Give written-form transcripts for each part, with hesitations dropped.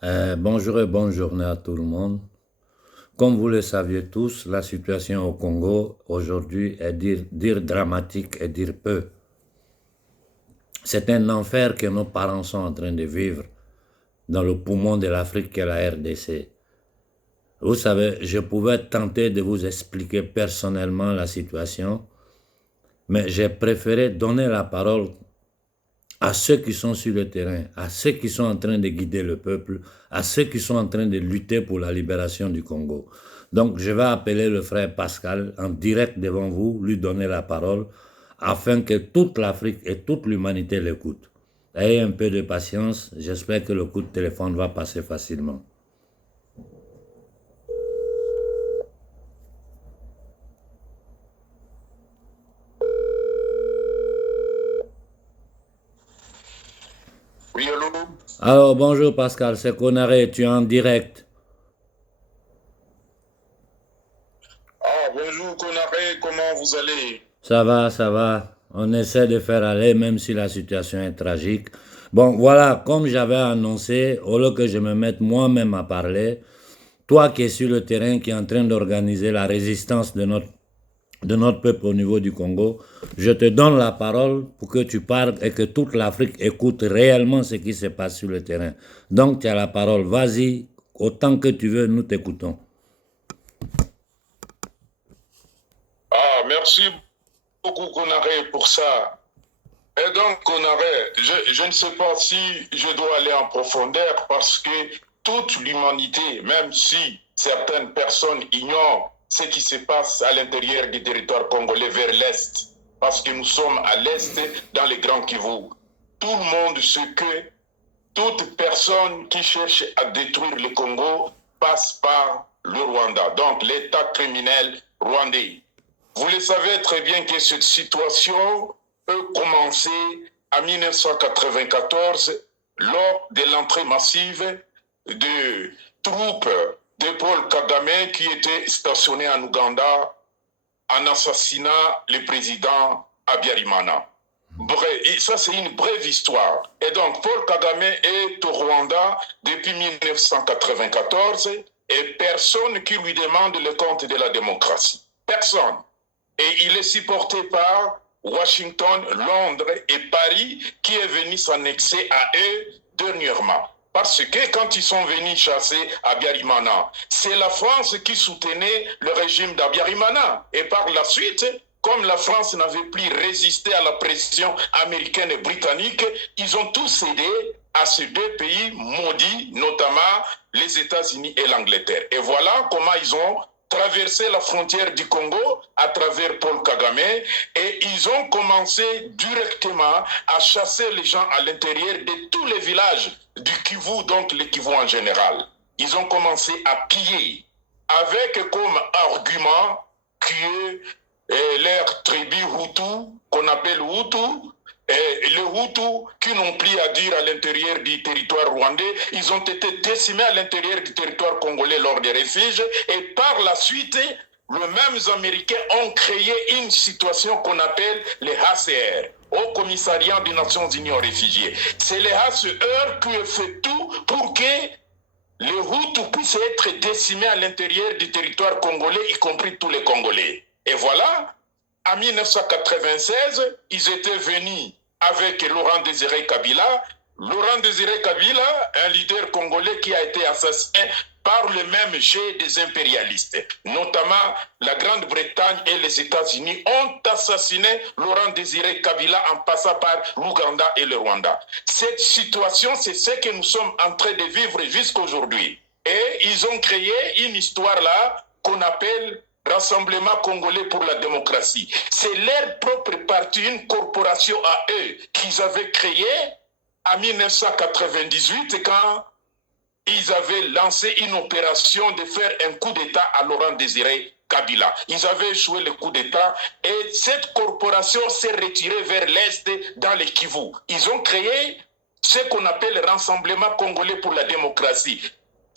Bonjour et bonne journée à tout le monde. Comme vous le saviez tous, la situation au Congo aujourd'hui est dire dramatique et dire peu. C'est un enfer que nos parents sont en train de vivre dans le poumon de l'Afrique qu'est la RDC. Vous savez, je pouvais tenter de vous expliquer personnellement la situation, mais j'ai préféré donner la parole à ceux qui sont sur le terrain, à ceux qui sont en train de guider le peuple, à ceux qui sont en train de lutter pour la libération du Congo. Donc je vais appeler le frère Pascal en direct devant vous, lui donner la parole, afin que toute l'Afrique et toute l'humanité l'écoute. Ayez un peu de patience, j'espère que le coup de téléphone va passer facilement. Oui, allô? Alors bonjour Pascal, c'est Konaré, tu es en direct. Ah, bonjour Konaré, comment vous allez? Ça va, ça va. On essaie de faire aller, même si la situation est tragique. Bon, voilà, comme j'avais annoncé, au lieu que je me mette moi-même à parler, toi qui es sur le terrain, qui est en train d'organiser la résistance de notre peuple au niveau du Congo, je te donne la parole pour que tu parles et que toute l'Afrique écoute réellement ce qui se passe sur le terrain. Donc, tu as la parole. Vas-y, autant que tu veux, nous t'écoutons. Ah, merci beaucoup Konaré pour ça. Et donc Konaré, je ne sais pas si je dois aller en profondeur parce que toute l'humanité, même si certaines personnes ignorent ce qui se passe à l'intérieur du territoire congolais vers l'Est, parce que nous sommes à l'Est dans les Grands Kivu, tout le monde sait que toute personne qui cherche à détruire le Congo passe par le Rwanda, donc l'État criminel rwandais. Vous le savez très bien que cette situation peut commencer en 1994 lors de l'entrée massive de troupes de Paul Kagame qui étaient stationnées en Ouganda en assassinant le président Abiyarimana. Bref, et ça c'est une brève histoire. Et donc Paul Kagame est au Rwanda depuis 1994 et personne qui lui demande le compte de la démocratie. Personne. Et il est supporté par Washington, Londres et Paris qui est venu s'annexer à eux dernièrement. Parce que quand ils sont venus chasser Abiyarimana, c'est la France qui soutenait le régime d'Abiyarimana. Et par la suite, comme la France n'avait plus résisté à la pression américaine et britannique, ils ont tous cédé à ces deux pays maudits, notamment les États-Unis et l'Angleterre. Et voilà comment ils ont traversé la frontière du Congo à travers Paul Kagame et ils ont commencé directement à chasser les gens à l'intérieur de tous les villages du Kivu, donc le Kivu en général. Ils ont commencé à piller avec comme argument que leur tribu Hutu, qu'on appelle Hutu, et les Hutus qui n'ont plus à dire à l'intérieur du territoire rwandais, ils ont été décimés à l'intérieur du territoire congolais lors des refuges et par la suite, les mêmes Américains ont créé une situation qu'on appelle les HCR, au commissariat des Nations Unies aux réfugiés. C'est les HCR qui ont fait tout pour que les Hutus puissent être décimés à l'intérieur du territoire congolais, y compris tous les Congolais. Et voilà, en 1996, ils étaient venus avec Laurent Désiré Kabila. Laurent Désiré Kabila, un leader congolais qui a été assassiné par le même jet des impérialistes. Notamment, la Grande-Bretagne et les États-Unis ont assassiné Laurent Désiré Kabila en passant par l'Ouganda et le Rwanda. Cette situation, c'est ce que nous sommes en train de vivre jusqu'à aujourd'hui. Et ils ont créé une histoire là qu'on appelle Rassemblement congolais pour la démocratie. C'est leur propre parti, une corporation à eux qu'ils avaient créée en 1998 quand ils avaient lancé une opération de faire un coup d'État à Laurent Désiré Kabila. Ils avaient échoué le coup d'État et cette corporation s'est retirée vers l'Est dans les Kivu. Ils ont créé ce qu'on appelle le Rassemblement congolais pour la démocratie.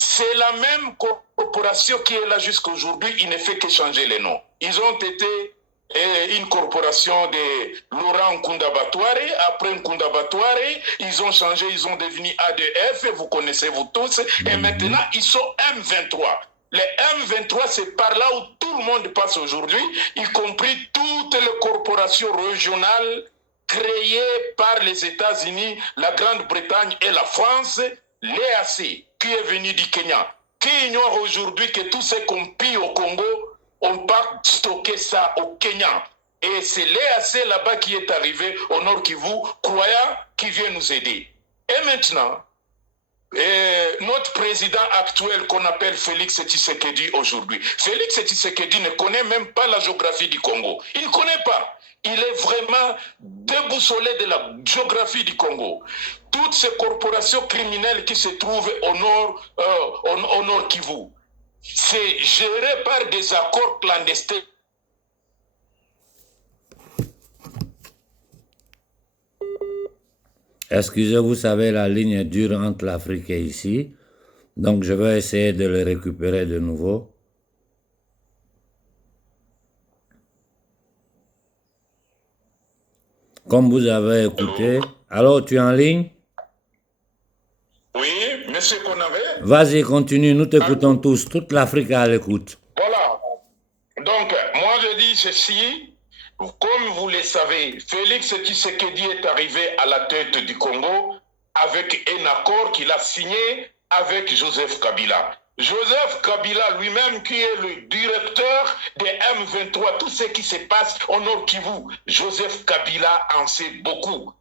C'est la même corporation qui est là jusqu'à aujourd'hui, il ne fait que changer les noms. Ils ont été une corporation de Laurent Nkunda Batouare. Après Nkunda Batouare, ils ont changé, ils ont devenu ADF, vous connaissez vous tous, et maintenant ils sont M23. Les M23, c'est par là où tout le monde passe aujourd'hui, y compris toutes les corporations régionales créées par les États-Unis, la Grande-Bretagne et la France, l'EAC, qui est venu du Kenya, qui ignore aujourd'hui que tout ce qu'on pille au Congo, on part stocker ça au Kenya. Et c'est l'EAC là-bas qui est arrivé au Nord Kivu, croyant qui vient nous aider. Et maintenant, notre président actuel qu'on appelle Félix Tshisekedi aujourd'hui, Félix Tshisekedi ne connaît même pas la géographie du Congo. Il ne connaît pas. Il est vraiment déboussolé de la géographie du Congo. Toutes ces corporations criminelles qui se trouvent au Nord Kivu, c'est géré par des accords clandestins. Excusez, vous savez, la ligne est dure entre l'Afrique et ici. Donc, je vais essayer de le récupérer de nouveau. Comme vous avez écouté. Alors, tu es en ligne? Oui, monsieur Konaré. Vas-y, continue, nous t'écoutons tous. Toute l'Afrique est à l'écoute. Voilà. Donc, moi je dis ceci. Comme vous le savez, Félix Tshisekedi est arrivé à la tête du Congo avec un accord qu'il a signé avec Joseph Kabila. Joseph Kabila lui-même, qui est le directeur des M23, tout ce qui se passe au Nord Kivu, Joseph Kabila en sait beaucoup.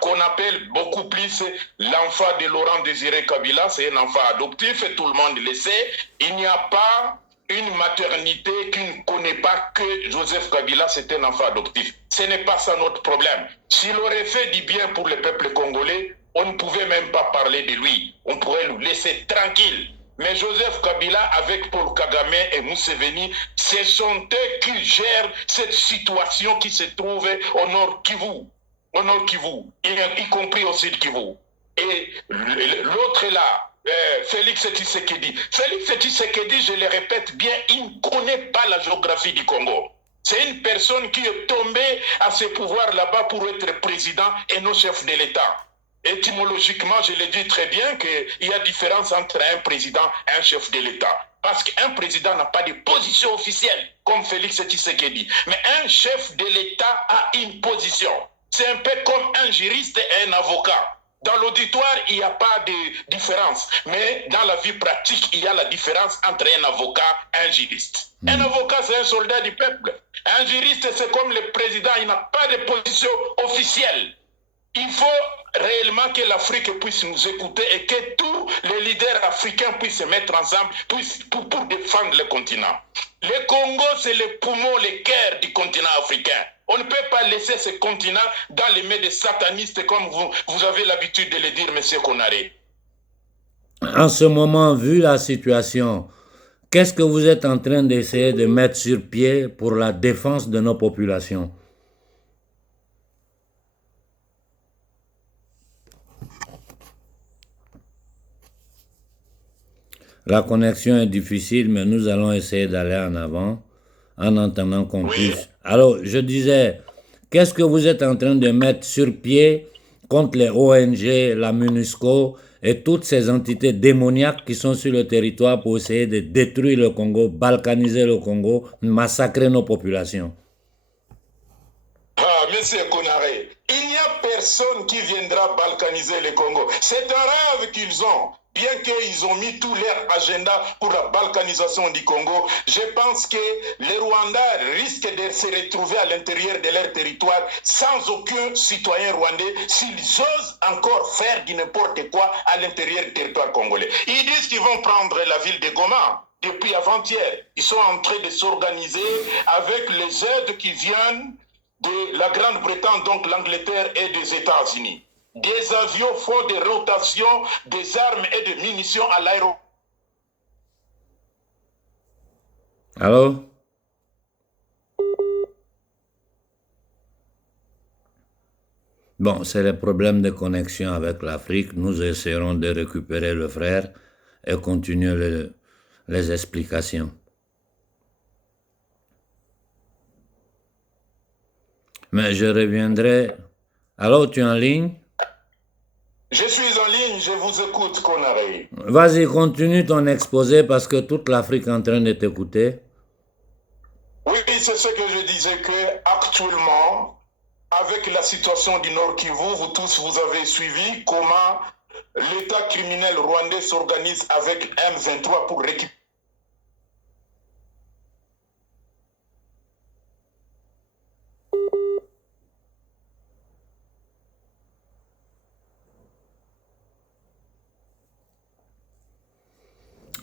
Qu'on appelle beaucoup plus l'enfant de Laurent Désiré Kabila, c'est un enfant adoptif et tout le monde le sait. Il n'y a pas une maternité qui ne connaît pas que Joseph Kabila, c'est un enfant adoptif. Ce n'est pas ça notre problème. S'il aurait fait du bien pour le peuple congolais, on ne pouvait même pas parler de lui. On pourrait le laisser tranquille. Mais Joseph Kabila, avec Paul Kagame et Museveni, ce sont eux qui gèrent cette situation qui se trouve au Nord Kivu. Au Nord Kivu, y compris au Sud Kivu. Et l'autre est là. Félix Tshisekedi. Félix Tshisekedi, je le répète bien, il ne connaît pas la géographie du Congo. C'est une personne qui est tombée à ce pouvoir là-bas pour être président et non chef de l'État. Étymologiquement, je le dis très bien qu'il y a différence entre un président et un chef de l'État. Parce qu'un président n'a pas de position officielle, comme Félix Tshisekedi. Mais un chef de l'État a une position. C'est un peu comme un juriste et un avocat. Dans l'auditoire, il n'y a pas de différence. Mais dans la vie pratique, il y a la différence entre un avocat et un juriste. Un avocat, c'est un soldat du peuple. Un juriste, c'est comme le président, il n'a pas de position officielle. Il faut réellement que l'Afrique puisse nous écouter et que tous les leaders africains puissent se mettre ensemble pour défendre le continent. Le Congo, c'est le poumon, le cœur du continent africain. On ne peut pas laisser ce continent dans les mains des satanistes comme vous avez l'habitude de le dire, M. Konaré. En ce moment, vu la situation, qu'est-ce que vous êtes en train d'essayer de mettre sur pied pour la défense de nos populations? La connexion est difficile, mais nous allons essayer d'aller en avant en entendant qu'on puisse. Alors, je disais, qu'est-ce que vous êtes en train de mettre sur pied contre les ONG, la MONUSCO et toutes ces entités démoniaques qui sont sur le territoire pour essayer de détruire le Congo, balkaniser le Congo, massacrer nos populations? Ah, monsieur Konaré, il n'y a personne qui viendra balkaniser le Congo. C'est un rêve qu'ils ont. Bien qu'ils ont mis tout leur agenda pour la balkanisation du Congo, je pense que les Rwandais risquent de se retrouver à l'intérieur de leur territoire sans aucun citoyen rwandais s'ils osent encore faire du n'importe quoi à l'intérieur du territoire congolais. Ils disent qu'ils vont prendre la ville de Goma. Depuis avant-hier, ils sont en train de s'organiser avec les aides qui viennent de la Grande-Bretagne, donc l'Angleterre et des États-Unis. Des avions font des rotations, des armes et des munitions à l'aéroport. Allô? Bon, c'est le problème de connexion avec l'Afrique. Nous essaierons de récupérer le frère et continuer les explications. Mais je reviendrai. Alors, tu es en ligne? Je suis en ligne, je vous écoute, Konaré. Vas-y, continue ton exposé parce que toute l'Afrique est en train de t'écouter. Oui, c'est ce que je disais que actuellement, avec la situation du Nord Kivu, vous tous vous avez suivi comment l'État criminel rwandais s'organise avec M23 pour récupérer.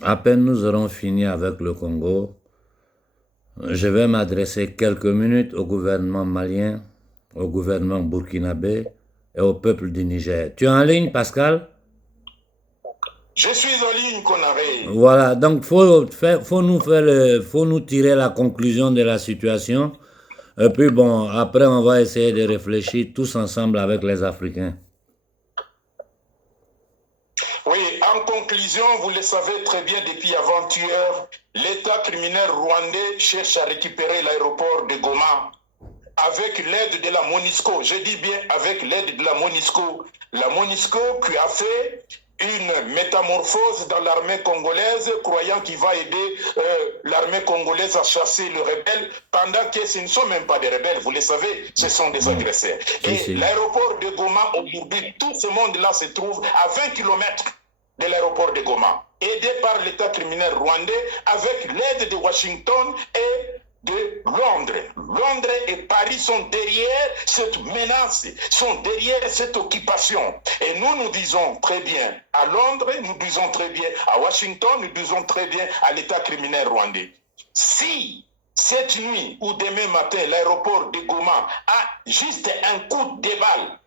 À peine nous aurons fini avec le Congo, je vais m'adresser quelques minutes au gouvernement malien, au gouvernement burkinabé et au peuple du Niger. Tu es en ligne, Pascal? Je suis en ligne, Konaré. Voilà, donc faut nous tirer la conclusion de la situation. Et puis bon, après on va essayer de réfléchir tous ensemble avec les Africains. Oui, en conclusion, vous le savez très bien depuis avant-hier, l'État criminel rwandais cherche à récupérer l'aéroport de Goma avec l'aide de la MONUSCO. Je dis bien avec l'aide de la MONUSCO. La MONUSCO qui a fait une métamorphose dans l'armée congolaise, croyant qu'il va aider l'armée congolaise à chasser le rebelle, pendant que ce ne sont même pas des rebelles, vous le savez, ce sont des agresseurs. Et l'aéroport de Goma, aujourd'hui, tout ce monde-là se trouve à 20 km de l'aéroport de Goma, aidé par l'État criminel rwandais avec l'aide de Washington et de Londres. Londres et Paris sont derrière cette menace, sont derrière cette occupation. Et nous disons très bien à Londres, nous disons très bien à Washington, nous disons très bien à l'État criminel rwandais. Si cette nuit ou demain matin, l'aéroport de Goma a juste un coup de balle,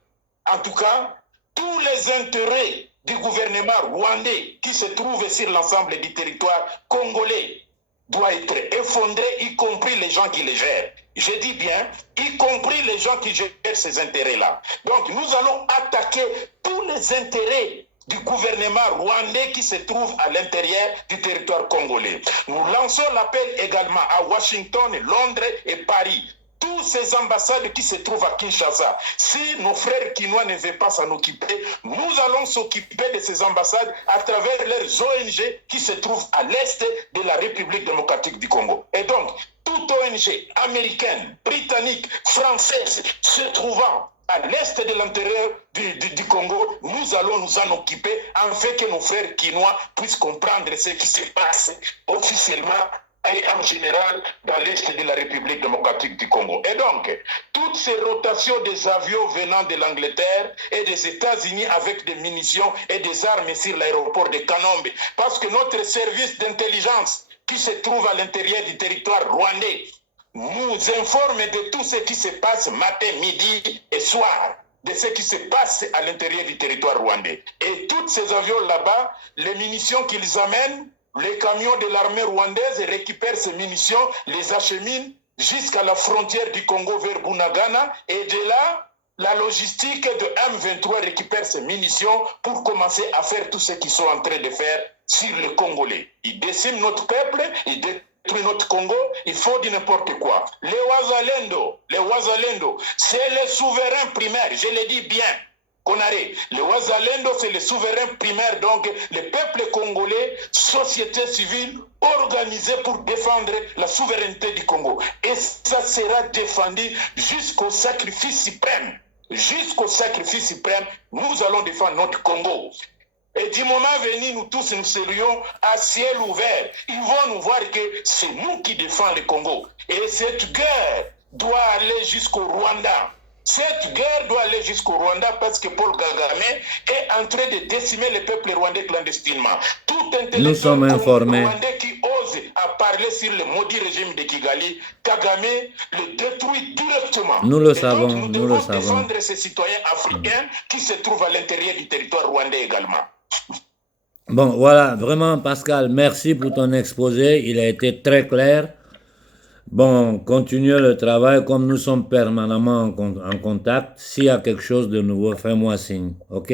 en tout cas, tous les intérêts du gouvernement rwandais qui se trouve sur l'ensemble du territoire congolais doit être effondré, y compris les gens qui les gèrent. Je dis bien, y compris les gens qui gèrent ces intérêts-là. Donc, nous allons attaquer tous les intérêts du gouvernement rwandais qui se trouve à l'intérieur du territoire congolais. Nous lançons l'appel également à Washington, Londres et Paris. Tous ces ambassades qui se trouvent à Kinshasa, si nos frères kinois ne veulent pas s'en occuper, nous allons s'occuper de ces ambassades à travers leurs ONG qui se trouvent à l'est de la République démocratique du Congo. Et donc, toute ONG américaine, britannique, française se trouvant à l'est de l'intérieur du Congo, nous allons nous en occuper afin que nos frères kinois puissent comprendre ce qui se passe officiellement et en général dans l'est de la République démocratique du Congo. Et donc, toutes ces rotations des avions venant de l'Angleterre et des États-Unis avec des munitions et des armes sur l'aéroport de Kanombe, parce que notre service d'intelligence qui se trouve à l'intérieur du territoire rwandais nous informe de tout ce qui se passe matin, midi et soir, de ce qui se passe à l'intérieur du territoire rwandais. Et tous ces avions là-bas, les munitions qu'ils amènent, les camions de l'armée rwandaise récupèrent ces munitions, les acheminent jusqu'à la frontière du Congo vers Bunagana, et de là, la logistique de M23 récupère ces munitions pour commencer à faire tout ce qu'ils sont en train de faire sur le Congolais. Ils déciment notre peuple, ils détruisent notre Congo, il faut dire n'importe quoi. Les Wazalendo, c'est les souverains primaires, je le dis bien. Konaré, le Wazalendo, c'est le souverain primaire, donc le peuple congolais, société civile organisée pour défendre la souveraineté du Congo. Et ça sera défendu jusqu'au sacrifice suprême. Jusqu'au sacrifice suprême, nous allons défendre notre Congo. Et du moment venu, nous tous, nous serions à ciel ouvert. Ils vont nous voir que c'est nous qui défendons le Congo. Et cette guerre doit aller jusqu'au Rwanda. Cette guerre doit aller jusqu'au Rwanda parce que Paul Kagame est en train de décimer le peuple rwandais clandestinement. Tout intellectuel rwandais qui ose à parler sur le maudit régime de Kigali, Kagame le détruit directement. Nous le savons, donc, nous devons défendre ces citoyens africains qui se trouvent à l'intérieur du territoire rwandais également. Bon, voilà, vraiment, Pascal, merci pour ton exposé. Il a été très clair. Bon, continuez le travail comme nous sommes permanemment en contact. S'il y a quelque chose de nouveau, fais-moi signe, ok?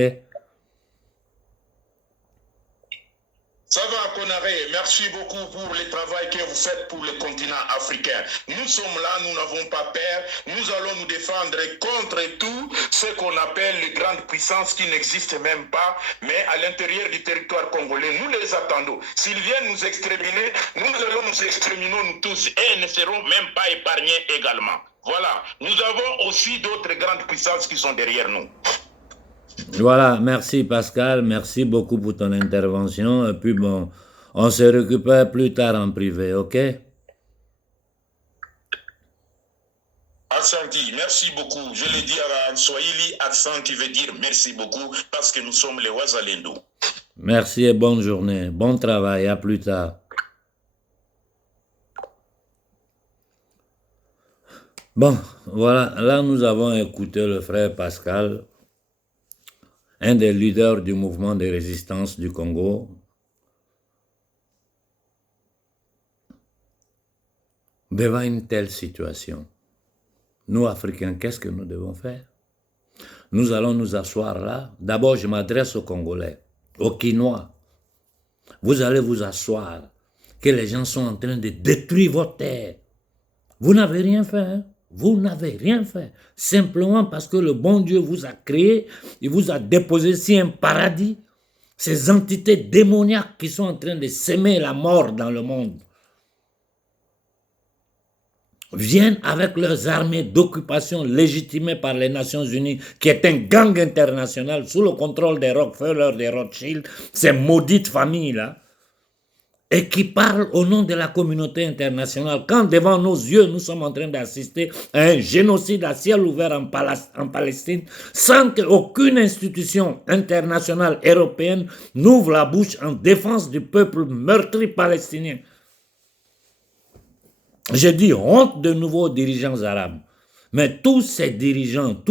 Ça va, Konaré. Merci beaucoup pour le travail que vous faites pour le continent africain. Nous sommes là, nous n'avons pas peur. Nous allons nous défendre contre tout ce qu'on appelle les grandes puissances qui n'existent même pas, mais à l'intérieur du territoire congolais, nous les attendons. S'ils viennent nous exterminer, nous allons nous exterminer nous tous et ne serons même pas épargnés également. Voilà. Nous avons aussi d'autres grandes puissances qui sont derrière nous. Voilà, merci Pascal, merci beaucoup pour ton intervention. Et puis bon, on se récupère plus tard en privé, ok? Assanti, merci beaucoup. Je le dis en Swahili, Assanti veut dire merci beaucoup parce que nous sommes les Wazalendo. Merci et bonne journée. Bon travail, à plus tard. Bon, voilà, là nous avons écouté le frère Pascal, un des leaders du mouvement de résistance du Congo. Devant une telle situation, nous, Africains, qu'est-ce que nous devons faire? Nous allons nous asseoir là. D'abord, je m'adresse aux Congolais, aux Quinois. Vous allez vous asseoir, que les gens sont en train de détruire votre terre. Vous n'avez rien fait, hein? Vous n'avez rien fait. Simplement parce que le bon Dieu vous a créé, il vous a déposé ici un paradis. Ces entités démoniaques qui sont en train de s'aimer la mort dans le monde viennent avec leurs armées d'occupation légitimées par les Nations Unies, qui est un gang international sous le contrôle des Rockefeller, des Rothschild, ces maudites familles-là, et qui parlent au nom de la communauté internationale, quand devant nos yeux, nous sommes en train d'assister à un génocide à ciel ouvert en Palestine, sans qu'aucune institution internationale européenne n'ouvre la bouche en défense du peuple meurtri palestinien. Je dis honte de nouveaux dirigeants arabes. Mais tous ces dirigeants,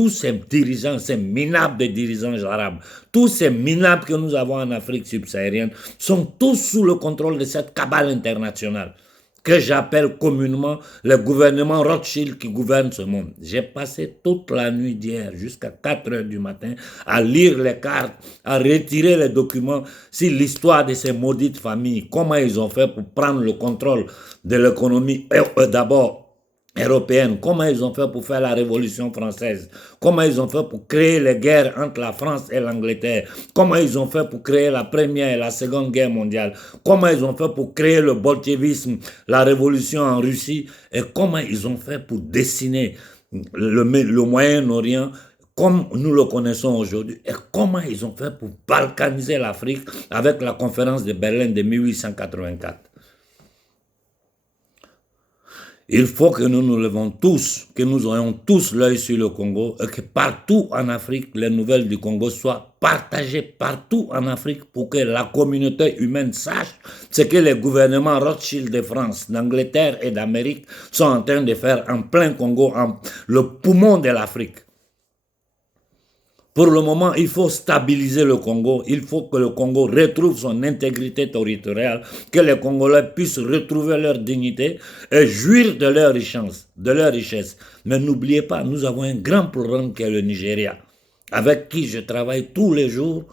ces minables de dirigeants arabes, tous ces minables que nous avons en Afrique subsaharienne sont tous sous le contrôle de cette cabale internationale que j'appelle communément le gouvernement Rothschild qui gouverne ce monde. J'ai passé toute la nuit d'hier jusqu'à 4 heures du matin à lire les cartes, à retirer les documents sur l'histoire de ces maudites familles, comment ils ont fait pour prendre le contrôle de l'économie d'abord européenne, comment ils ont fait pour faire la Révolution française, comment ils ont fait pour créer les guerres entre la France et l'Angleterre, comment ils ont fait pour créer la Première et la Seconde Guerre mondiale, comment ils ont fait pour créer le bolchevisme, la Révolution en Russie, et comment ils ont fait pour dessiner le Moyen-Orient comme nous le connaissons aujourd'hui, et comment ils ont fait pour balkaniser l'Afrique avec la conférence de Berlin de 1884. Il faut que nous nous levons tous, que nous ayons tous l'œil sur le Congo et que partout en Afrique, les nouvelles du Congo soient partagées partout en Afrique pour que la communauté humaine sache ce que les gouvernements Rothschild de France, d'Angleterre et d'Amérique sont en train de faire en plein Congo, le poumon de l'Afrique. Pour le moment, il faut stabiliser le Congo, il faut que le Congo retrouve son intégrité territoriale, que les Congolais puissent retrouver leur dignité et jouir de leur richesse. Mais n'oubliez pas, nous avons un grand programme qui est le Nigeria, avec qui je travaille tous les jours.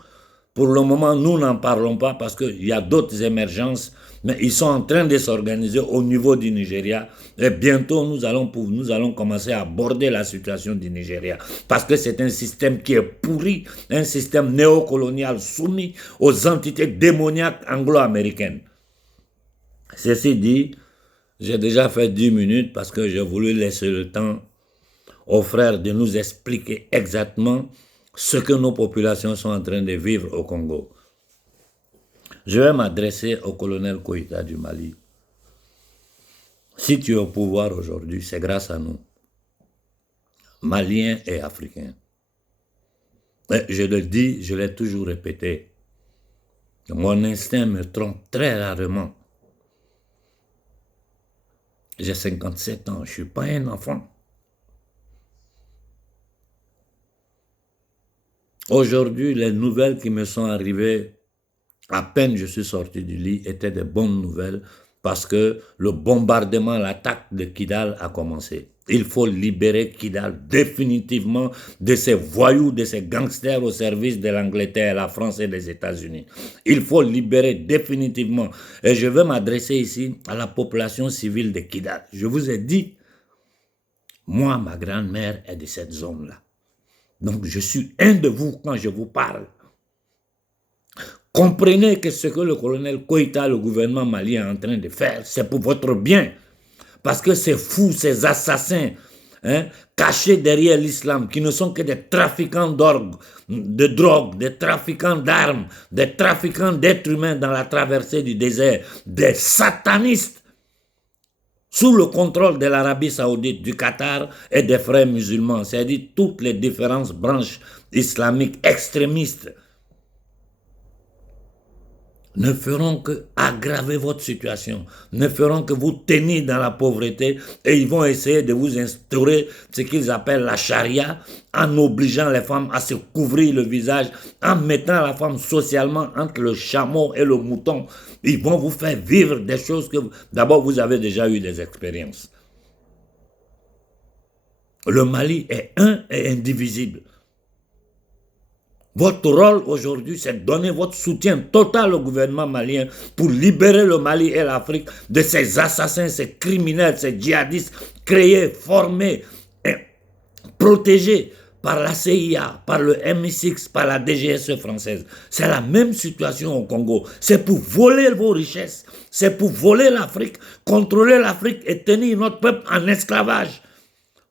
Pour le moment, nous n'en parlons pas parce qu'il y a d'autres émergences, mais ils sont en train de s'organiser au niveau du Nigeria. Et bientôt, nous allons commencer à aborder la situation du Nigeria. Parce que c'est un système qui est pourri, un système néocolonial soumis aux entités démoniaques anglo-américaines. Ceci dit, j'ai déjà fait 10 minutes parce que j'ai voulu laisser le temps aux frères de nous expliquer exactement ce que nos populations sont en train de vivre au Congo. Je vais m'adresser au colonel Koïta du Mali. Si tu es au pouvoir aujourd'hui, c'est grâce à nous, Maliens et Africains. Et je le dis, je l'ai toujours répété, mon instinct me trompe très rarement. J'ai 57 ans, je ne suis pas un enfant. Aujourd'hui, les nouvelles qui me sont arrivées, à peine je suis sorti du lit, étaient des bonnes nouvelles parce que le bombardement, l'attaque de Kidal a commencé. Il faut libérer Kidal définitivement de ces voyous, de ces gangsters au service de l'Angleterre, la France et des États-Unis. Il faut libérer définitivement. Et je veux m'adresser ici à la population civile de Kidal. Je vous ai dit, moi, ma grand-mère est de cette zone-là. Donc, je suis un de vous quand je vous parle. Comprenez que ce que le colonel Koïta, le gouvernement malien est en train de faire, c'est pour votre bien. Parce que ces fous, ces assassins, cachés derrière l'islam, qui ne sont que des trafiquants d'orgue, de drogue, des trafiquants d'armes, des trafiquants d'êtres humains dans la traversée du désert, des satanistes, sous le contrôle de l'Arabie Saoudite, du Qatar et des frères musulmans, c'est-à-dire toutes les différentes branches islamiques extrémistes, ne feront que aggraver votre situation, ne feront que vous tenir dans la pauvreté et ils vont essayer de vous instaurer ce qu'ils appellent la charia en obligeant les femmes à se couvrir le visage, en mettant la femme socialement entre le chameau et le mouton. Ils vont vous faire vivre des choses que d'abord vous avez déjà eu des expériences. Le Mali est un et indivisible. Votre rôle aujourd'hui, c'est de donner votre soutien total au gouvernement malien pour libérer le Mali et l'Afrique de ces assassins, ces criminels, ces djihadistes créés, formés, et protégés par la CIA, par le MI6, par la DGSE française. C'est la même situation au Congo. C'est pour voler vos richesses, c'est pour voler l'Afrique, contrôler l'Afrique et tenir notre peuple en esclavage.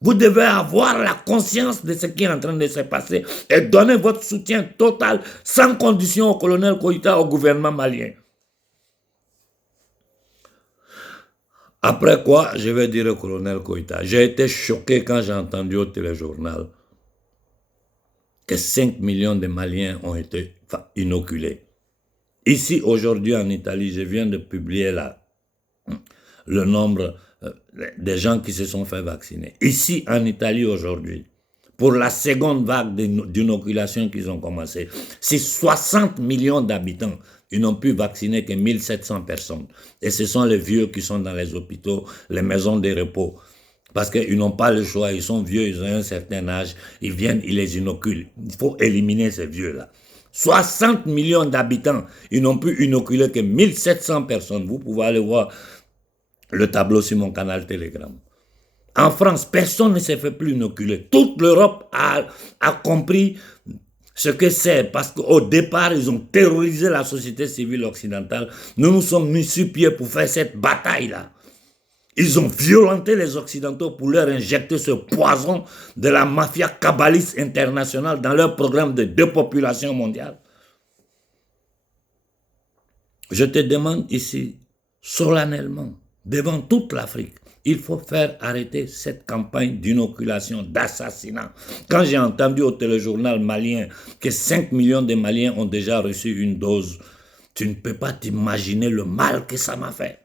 Vous devez avoir la conscience de ce qui est en train de se passer et donner votre soutien total, sans condition au colonel Koïta, au gouvernement malien. Après quoi, je vais dire au colonel Koïta, j'ai été choqué quand j'ai entendu au téléjournal que 5 millions de Maliens ont été inoculés. Ici, aujourd'hui, en Italie, je viens de publier le nombre des gens qui se sont fait vacciner. Ici, en Italie, aujourd'hui, pour la seconde vague d'inoculation qu'ils ont commencé, c'est 60 millions d'habitants. Ils n'ont pu vacciner que 1700 personnes. Et ce sont les vieux qui sont dans les hôpitaux, les maisons de repos. Parce qu'ils n'ont pas le choix, ils sont vieux, ils ont un certain âge, ils viennent, ils les inoculent. Il faut éliminer ces vieux-là. 60 millions d'habitants, ils n'ont pu inoculer que 1700 personnes. Vous pouvez aller voir le tableau sur mon canal Telegram. En France, personne ne s'est fait plus inoculer. Toute l'Europe a compris ce que c'est, parce qu'au départ, ils ont terrorisé la société civile occidentale. Nous nous sommes mis sur pied pour faire cette bataille-là. Ils ont violenté les Occidentaux pour leur injecter ce poison de la mafia kabbaliste internationale dans leur programme de dépopulation mondiale. Je te demande ici, solennellement, devant toute l'Afrique, il faut faire arrêter cette campagne d'inoculation, d'assassinat. Quand j'ai entendu au téléjournal malien que 5 millions de Maliens ont déjà reçu une dose, tu ne peux pas t'imaginer le mal que ça m'a fait.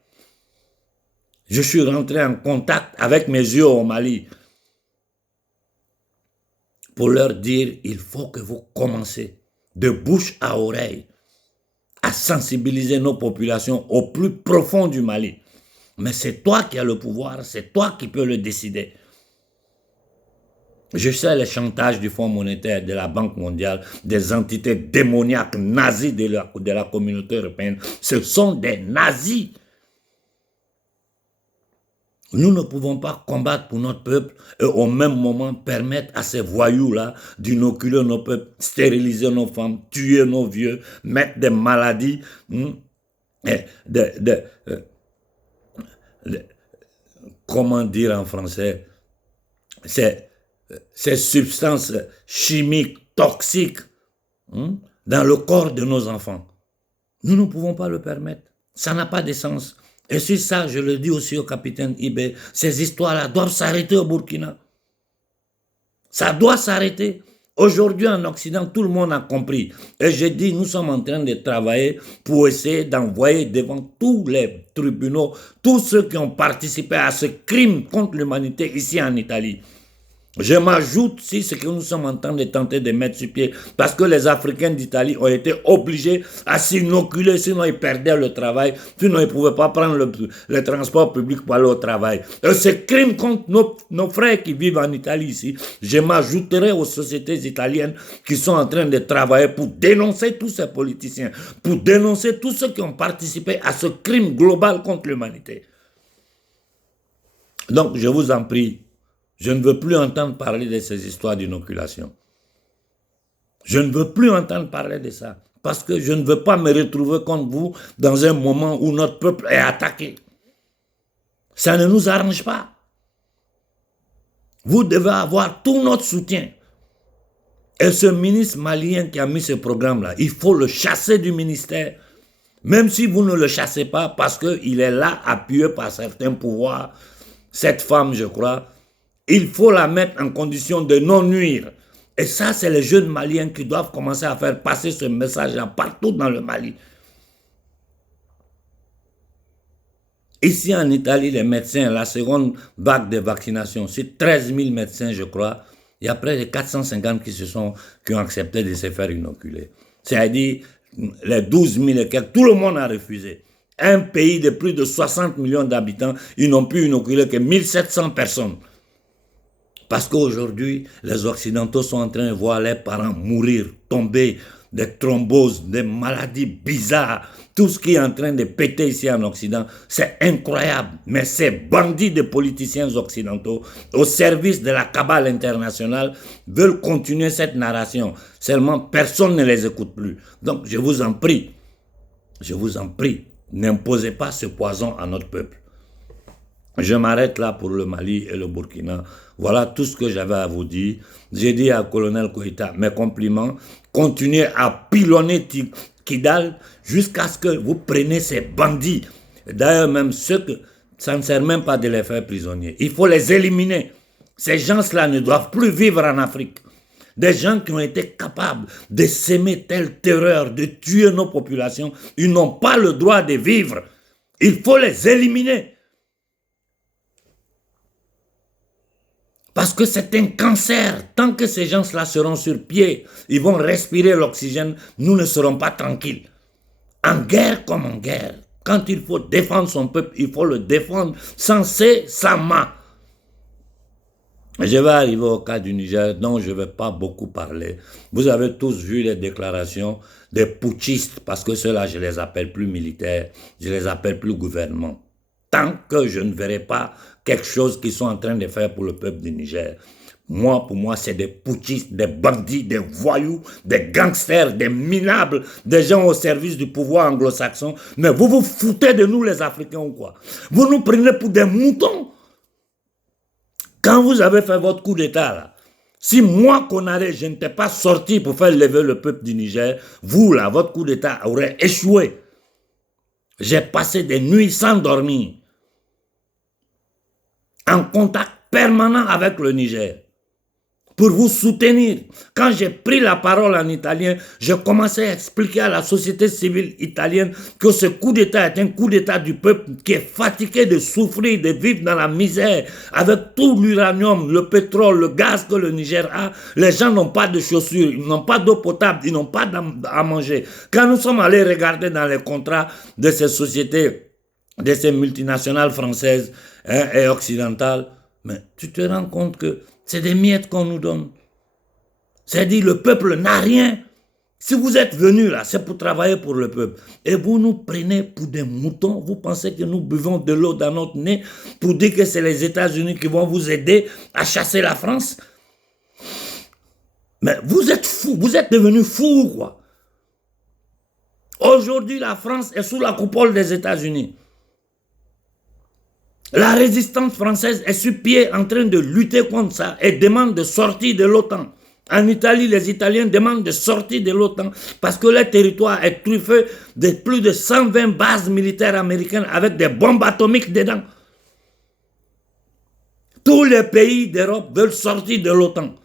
Je suis rentré en contact avec mes yeux au Mali pour leur dire, il faut que vous commencez de bouche à oreille à sensibiliser nos populations au plus profond du Mali. Mais c'est toi qui as le pouvoir, c'est toi qui peux le décider. Je sais les chantages du Fonds monétaire, de la Banque mondiale, des entités démoniaques nazies de la communauté européenne. Ce sont des nazis. Nous ne pouvons pas combattre pour notre peuple et au même moment permettre à ces voyous-là d'inoculer nos peuples, stériliser nos femmes, tuer nos vieux, mettre des maladies, comment dire en français, ces substances chimiques, toxiques, dans le corps de nos enfants. Nous ne pouvons pas le permettre. Ça n'a pas de sens. Et sur ça, je le dis aussi au capitaine Ibé, ces histoires-là doivent s'arrêter au Burkina. Ça doit s'arrêter. Aujourd'hui, en Occident, tout le monde a compris. Et je dis, nous sommes en train de travailler pour essayer d'envoyer devant tous les tribunaux tous ceux qui ont participé à ce crime contre l'humanité ici en Italie. Je m'ajoute si ce que nous sommes en train de tenter de mettre sur pied, parce que les Africains d'Italie ont été obligés à s'inoculer, sinon ils perdaient le travail, sinon ils ne pouvaient pas prendre le transport public pour aller au travail. Et ce crime contre nos frères qui vivent en Italie ici, je m'ajouterai aux sociétés italiennes qui sont en train de travailler pour dénoncer tous ces politiciens, pour dénoncer tous ceux qui ont participé à ce crime global contre l'humanité. Donc, je vous en prie, je ne veux plus entendre parler de ces histoires d'inoculation. Je ne veux plus entendre parler de ça. Parce que je ne veux pas me retrouver comme vous dans un moment où notre peuple est attaqué. Ça ne nous arrange pas. Vous devez avoir tout notre soutien. Et ce ministre malien qui a mis ce programme-là, il faut le chasser du ministère. Même si vous ne le chassez pas, parce qu'il est là appuyé par certains pouvoirs. Cette femme, je crois, il faut la mettre en condition de non nuire. Et ça, c'est les jeunes Maliens qui doivent commencer à faire passer ce message-là partout dans le Mali. Ici en Italie, les médecins, la seconde vague de vaccination, c'est 13 000 médecins, je crois. Il y a près de 450 qui ont accepté de se faire inoculer. C'est-à-dire, les 12 000 et quelques, tout le monde a refusé. Un pays de plus de 60 millions d'habitants, ils n'ont pu inoculer que 1700 personnes. Parce qu'aujourd'hui, les Occidentaux sont en train de voir leurs parents mourir, tomber, des thromboses, des maladies bizarres. Tout ce qui est en train de péter ici en Occident, c'est incroyable. Mais ces bandits de politiciens occidentaux, au service de la cabale internationale, veulent continuer cette narration. Seulement, personne ne les écoute plus. Donc, je vous en prie, n'imposez pas ce poison à notre peuple. Je m'arrête là pour le Mali et le Burkina. Voilà tout ce que j'avais à vous dire. J'ai dit à Colonel Koïta mes compliments. Continuez à pilonner Kidal jusqu'à ce que vous preniez ces bandits. D'ailleurs, même ceux que ça ne sert même pas de les faire prisonniers. Il faut les éliminer. Ces gens-là ne doivent plus vivre en Afrique. Des gens qui ont été capables de s'aimer telle terreur, de tuer nos populations, ils n'ont pas le droit de vivre. Il faut les éliminer. Parce que c'est un cancer. Tant que ces gens-là seront sur pied, ils vont respirer l'oxygène, nous ne serons pas tranquilles. En guerre comme en guerre, quand il faut défendre son peuple, il faut le défendre sans C, sans ma. Je vais arriver au cas du Niger, dont je ne vais pas beaucoup parler. Vous avez tous vu les déclarations des putschistes, parce que ceux-là, je ne les appelle plus militaires, je ne les appelle plus gouvernement. Tant que je ne verrai pas quelque chose qu'ils sont en train de faire pour le peuple du Niger. Pour moi, c'est des putschistes, des bandits, des voyous, des gangsters, des minables, des gens au service du pouvoir anglo-saxon. Mais vous vous foutez de nous, les Africains, ou quoi? Vous nous prenez pour des moutons. Quand vous avez fait votre coup d'État, là, si moi, Konaré, je n'étais pas sorti pour faire lever le peuple du Niger, vous, là, votre coup d'État aurait échoué. J'ai passé des nuits sans dormir, en contact permanent avec le Niger, pour vous soutenir. Quand j'ai pris la parole en italien, je commençais à expliquer à la société civile italienne que ce coup d'État est un coup d'État du peuple qui est fatigué de souffrir, de vivre dans la misère, avec tout l'uranium, le pétrole, le gaz que le Niger a. Les gens n'ont pas de chaussures, ils n'ont pas d'eau potable, ils n'ont pas à manger. Quand nous sommes allés regarder dans les contrats de ces sociétés, de ces multinationales françaises et occidentales, mais tu te rends compte que c'est des miettes qu'on nous donne. C'est-à-dire le peuple n'a rien. Si vous êtes venus là, c'est pour travailler pour le peuple. Et vous nous prenez pour des moutons. Vous pensez que nous buvons de l'eau dans notre nez pour dire que c'est les États-Unis qui vont vous aider à chasser la France? Mais vous êtes fous. Vous êtes devenus fous ou quoi? Aujourd'hui, la France est sous la coupole des États-Unis. La résistance française est sur pied en train de lutter contre ça et demande de sortir de l'OTAN. En Italie, les Italiens demandent de sortir de l'OTAN parce que leur territoire est truffé de plus de 120 bases militaires américaines avec des bombes atomiques dedans. Tous les pays d'Europe veulent sortir de l'OTAN.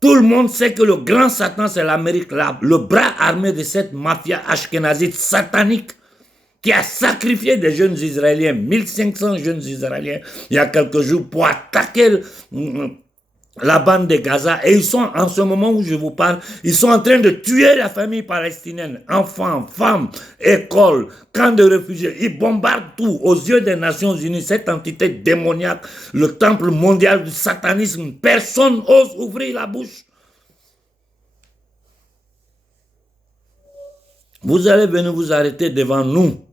Tout le monde sait que le grand Satan, c'est l'Amérique, le bras armé de cette mafia ashkénazite satanique qui a sacrifié des jeunes Israéliens, 1500 jeunes Israéliens, il y a quelques jours, pour attaquer la bande de Gaza, et ils sont, en ce moment où je vous parle, ils sont en train de tuer la famille palestinienne, enfants, femmes, écoles, camps de réfugiés. Ils bombardent tout aux yeux des Nations Unies, cette entité démoniaque, le temple mondial du satanisme. Personne n'ose ouvrir la bouche. Vous allez venir vous arrêter devant nous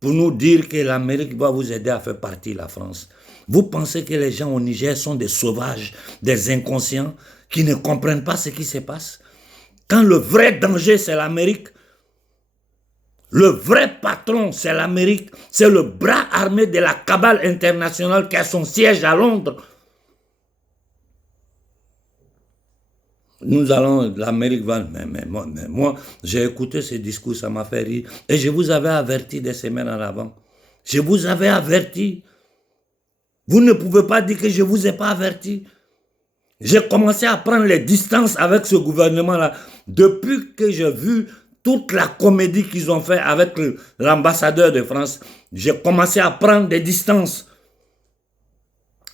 pour nous dire que l'Amérique va vous aider à faire partie de la France. Vous pensez que les gens au Niger sont des sauvages, des inconscients, qui ne comprennent pas ce qui se passe? Quand le vrai danger, c'est l'Amérique, le vrai patron, c'est l'Amérique, c'est le bras armé de la cabale internationale qui a son siège à Londres. Nous allons, l'Amérique va... Mais moi, j'ai écouté ce discours, ça m'a fait rire. Et je vous avais averti des semaines en avant. Je vous avais averti. Vous ne pouvez pas dire que je ne vous ai pas averti. J'ai commencé à prendre les distances avec ce gouvernement-là. Depuis que j'ai vu toute la comédie qu'ils ont fait avec l'ambassadeur de France, j'ai commencé à prendre des distances.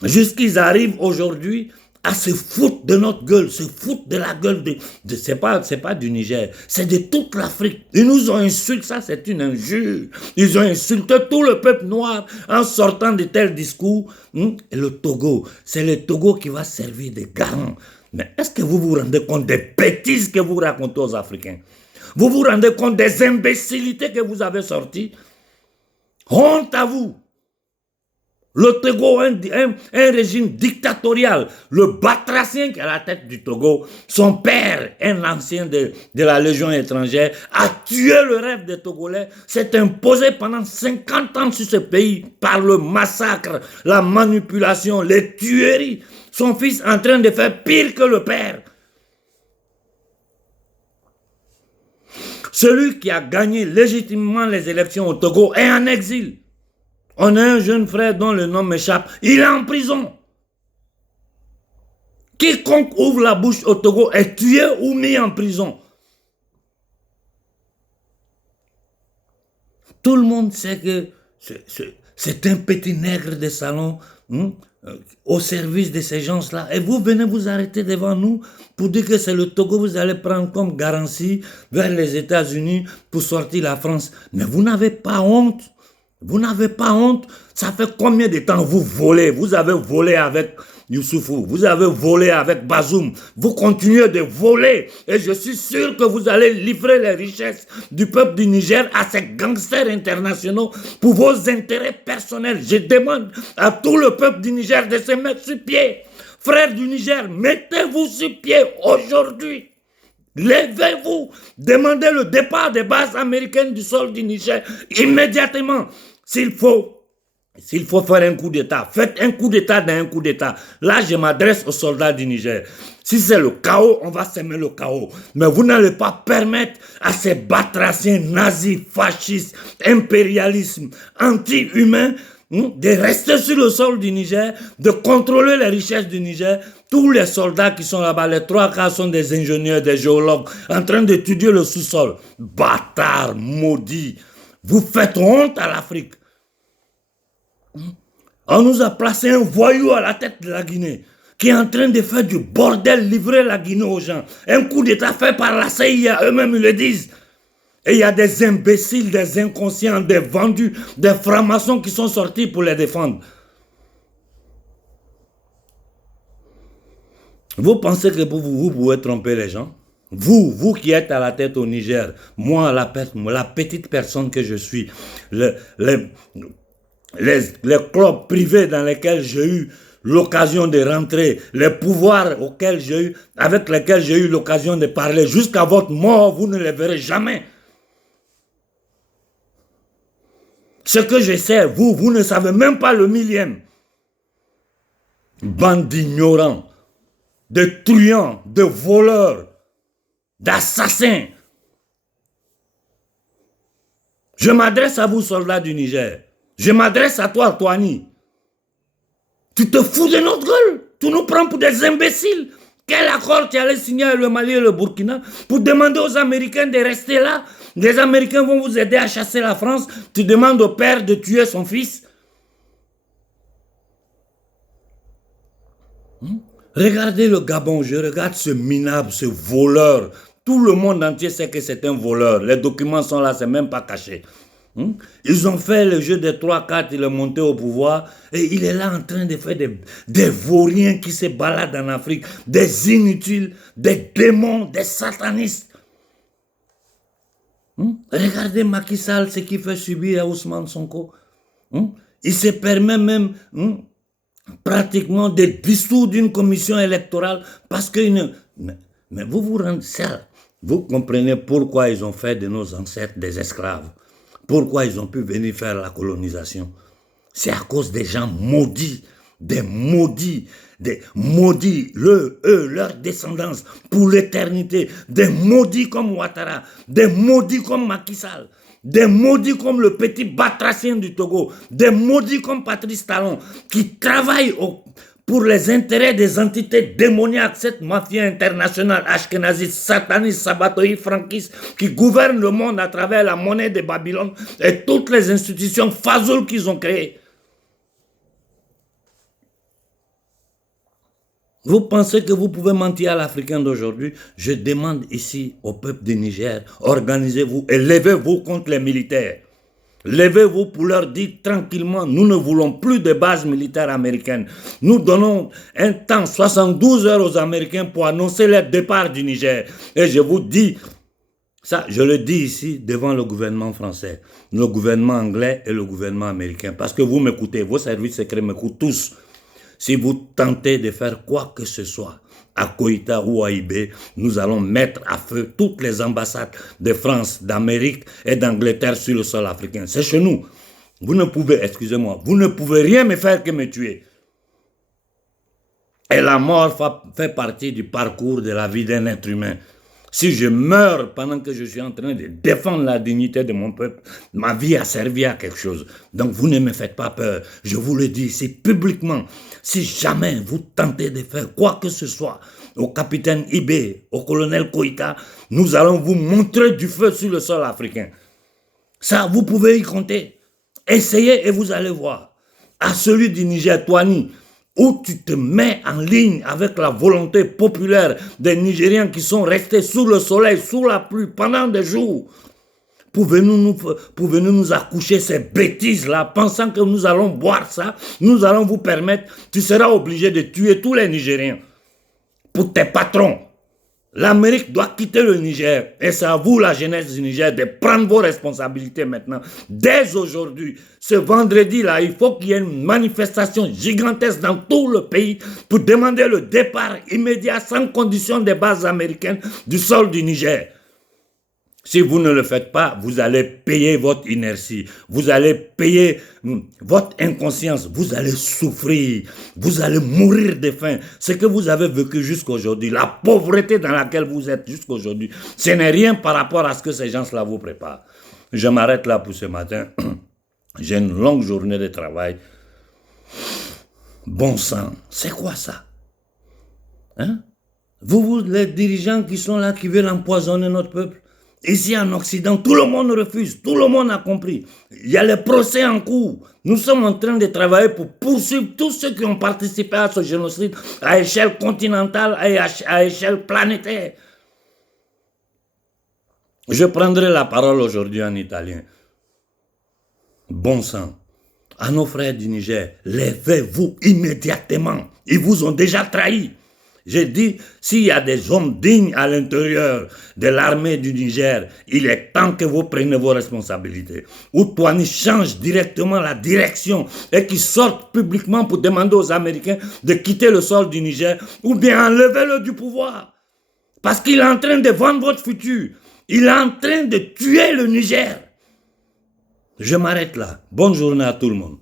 Jusqu'ils arrivent aujourd'hui à se foutre de notre gueule, se foutre de la gueule de c'est pas du Niger, c'est de toute l'Afrique. Ils nous ont insulté, ça c'est une injure. Ils ont insulté tout le peuple noir en sortant de tels discours. Et le Togo, c'est le Togo qui va servir de garant. Mais est-ce que vous vous rendez compte des bêtises que vous racontez aux Africains? Vous vous rendez compte des imbécilités que vous avez sorties? Honte à vous! Le Togo a un régime dictatorial. Le batracien qui est à la tête du Togo, son père, un ancien de la Légion étrangère, a tué le rêve des Togolais, s'est imposé pendant 50 ans sur ce pays par le massacre, la manipulation, les tueries. Son fils est en train de faire pire que le père. Celui qui a gagné légitimement les élections au Togo est en exil. On a un jeune frère dont le nom m'échappe. Il est en prison. Quiconque ouvre la bouche au Togo est tué ou mis en prison. Tout le monde sait que c'est un petit nègre de salon au service de ces gens-là. Et vous venez vous arrêter devant nous pour dire que c'est le Togo que vous allez prendre comme garantie vers les États-Unis pour sortir la France. Mais vous n'avez pas honte. Vous n'avez pas honte? Ça fait combien de temps vous volez? Vous avez volé avec Youssoufou, vous avez volé avec Bazoum, vous continuez de voler et je suis sûr que vous allez livrer les richesses du peuple du Niger à ces gangsters internationaux pour vos intérêts personnels. Je demande à tout le peuple du Niger de se mettre sur pied. Frères du Niger, mettez-vous sur pied aujourd'hui. Levez-vous, demandez le départ des bases américaines du sol du Niger immédiatement. S'il faut faire un coup d'État, faites un coup d'État dans un coup d'État. Là, je m'adresse aux soldats du Niger. Si c'est le chaos, on va semer le chaos. Mais vous n'allez pas permettre à ces batraciens nazis, fascistes, impérialisme, anti-humains de rester sur le sol du Niger, de contrôler les richesses du Niger. Tous les soldats qui sont là-bas, les 3 quarts sont des ingénieurs, des géologues, en train d'étudier le sous-sol. Bâtards, maudits. Vous faites honte à l'Afrique. On nous a placé un voyou à la tête de la Guinée qui est en train de faire du bordel, livrer la Guinée aux gens. Un coup d'État fait par la CIA, eux-mêmes ils le disent. Et il y a des imbéciles, des inconscients, des vendus, des francs-maçons qui sont sortis pour les défendre. Vous pensez que vous pouvez tromper les gens? Vous qui êtes à la tête au Niger, moi, la petite personne que je suis, les clubs privés dans lesquels j'ai eu l'occasion de rentrer, les pouvoirs avec lesquels j'ai eu l'occasion de parler, jusqu'à votre mort, vous ne les verrez jamais. Ce que je sais, vous ne savez même pas le millième. Bande d'ignorants, de truands, de voleurs, d'assassins. Je m'adresse à vous, soldats du Niger. Je m'adresse à toi, Toani. Tu te fous de notre gueule. Tu nous prends pour des imbéciles. Quel accord tu allais signer avec le Mali et le Burkina pour demander aux Américains de rester là? Les Américains vont vous aider à chasser la France. Tu demandes au père de tuer son fils. Regardez le Gabon, je regarde ce minable, ce voleur. Tout le monde entier sait que c'est un voleur. Les documents sont là, c'est même pas caché. Ils ont fait le jeu des 3-4, il est monté au pouvoir et il est là en train de faire des vauriens qui se baladent en Afrique, des inutiles, des démons, des satanistes. Regardez Macky Sall, ce qu'il fait subir à Ousmane Sonko. Il se permet même pratiquement de dissoudre une commission électorale parce que... Mais vous vous rendez ça, vous comprenez pourquoi ils ont fait de nos ancêtres des esclaves. Pourquoi ils ont pu venir faire la colonisation? C'est à cause des gens maudits, des maudits, leur descendance pour l'éternité, des maudits comme Ouattara, des maudits comme Macky Sall, des maudits comme le petit batracien du Togo, des maudits comme Patrice Talon, qui travaillent pour les intérêts des entités démoniaques, cette mafia internationale ashkénaziste, sataniste, sabatoïde, franquiste, qui gouverne le monde à travers la monnaie de Babylone et toutes les institutions fazoules qu'ils ont créées. Vous pensez que vous pouvez mentir à l'Africain d'aujourd'hui? Je demande ici au peuple du Niger, organisez-vous et levez-vous contre les militaires. Levez-vous pour leur dire tranquillement, nous ne voulons plus de bases militaires américaines. Nous donnons un temps, 72 heures aux Américains pour annoncer leur départ du Niger. Et je vous dis, ça, je le dis ici devant le gouvernement français, le gouvernement anglais et le gouvernement américain. Parce que vous m'écoutez, vos services secrets m'écoutent tous. Si vous tentez de faire quoi que ce soit à Koïta ou à IB, nous allons mettre à feu toutes les ambassades de France, d'Amérique et d'Angleterre sur le sol africain. C'est chez nous. Vous ne pouvez, excusez-moi, vous ne pouvez rien me faire que me tuer. Et la mort fait partie du parcours de la vie d'un être humain. Si je meurs pendant que je suis en train de défendre la dignité de mon peuple, ma vie a servi à quelque chose. Donc vous ne me faites pas peur. Je vous le dis ici publiquement. Si jamais vous tentez de faire quoi que ce soit au capitaine Ibé, au colonel Koïta, nous allons vous montrer du feu sur le sol africain. Ça, vous pouvez y compter. Essayez et vous allez voir. À celui du Niger, Touani, où tu te mets en ligne avec la volonté populaire des Nigériens qui sont restés sous le soleil, sous la pluie, pendant des jours, pour venir nous accoucher ces bêtises-là, pensant que nous allons boire ça, nous allons vous permettre, tu seras obligé de tuer tous les Nigériens pour tes patrons. L'Amérique doit quitter le Niger et c'est à vous, la jeunesse du Niger, de prendre vos responsabilités maintenant. Dès aujourd'hui, ce vendredi-là, il faut qu'il y ait une manifestation gigantesque dans tout le pays pour demander le départ immédiat sans condition des bases américaines du sol du Niger. Si vous ne le faites pas, vous allez payer votre inertie, vous allez payer votre inconscience, vous allez souffrir, vous allez mourir de faim. Ce que vous avez vécu jusqu'aujourd'hui, la pauvreté dans laquelle vous êtes jusqu'aujourd'hui, ce n'est rien par rapport à ce que ces gens-là vous préparent. Je m'arrête là pour ce matin. J'ai une longue journée de travail. Bon sang, c'est quoi ça? Hein? Vous, les dirigeants qui sont là, qui veulent empoisonner notre peuple? Ici en Occident, tout le monde refuse, tout le monde a compris. Il y a les procès en cours. Nous sommes en train de travailler pour poursuivre tous ceux qui ont participé à ce génocide à échelle continentale et à échelle planétaire. Je prendrai la parole aujourd'hui en italien. Bon sang, à nos frères du Niger, levez-vous immédiatement. Ils vous ont déjà trahis. J'ai dit, s'il y a des hommes dignes à l'intérieur de l'armée du Niger, il est temps que vous preniez vos responsabilités. Ou Touani change directement la direction et qu'il sorte publiquement pour demander aux Américains de quitter le sol du Niger ou bien enlevez-le du pouvoir. Parce qu'il est en train de vendre votre futur. Il est en train de tuer le Niger. Je m'arrête là. Bonne journée à tout le monde.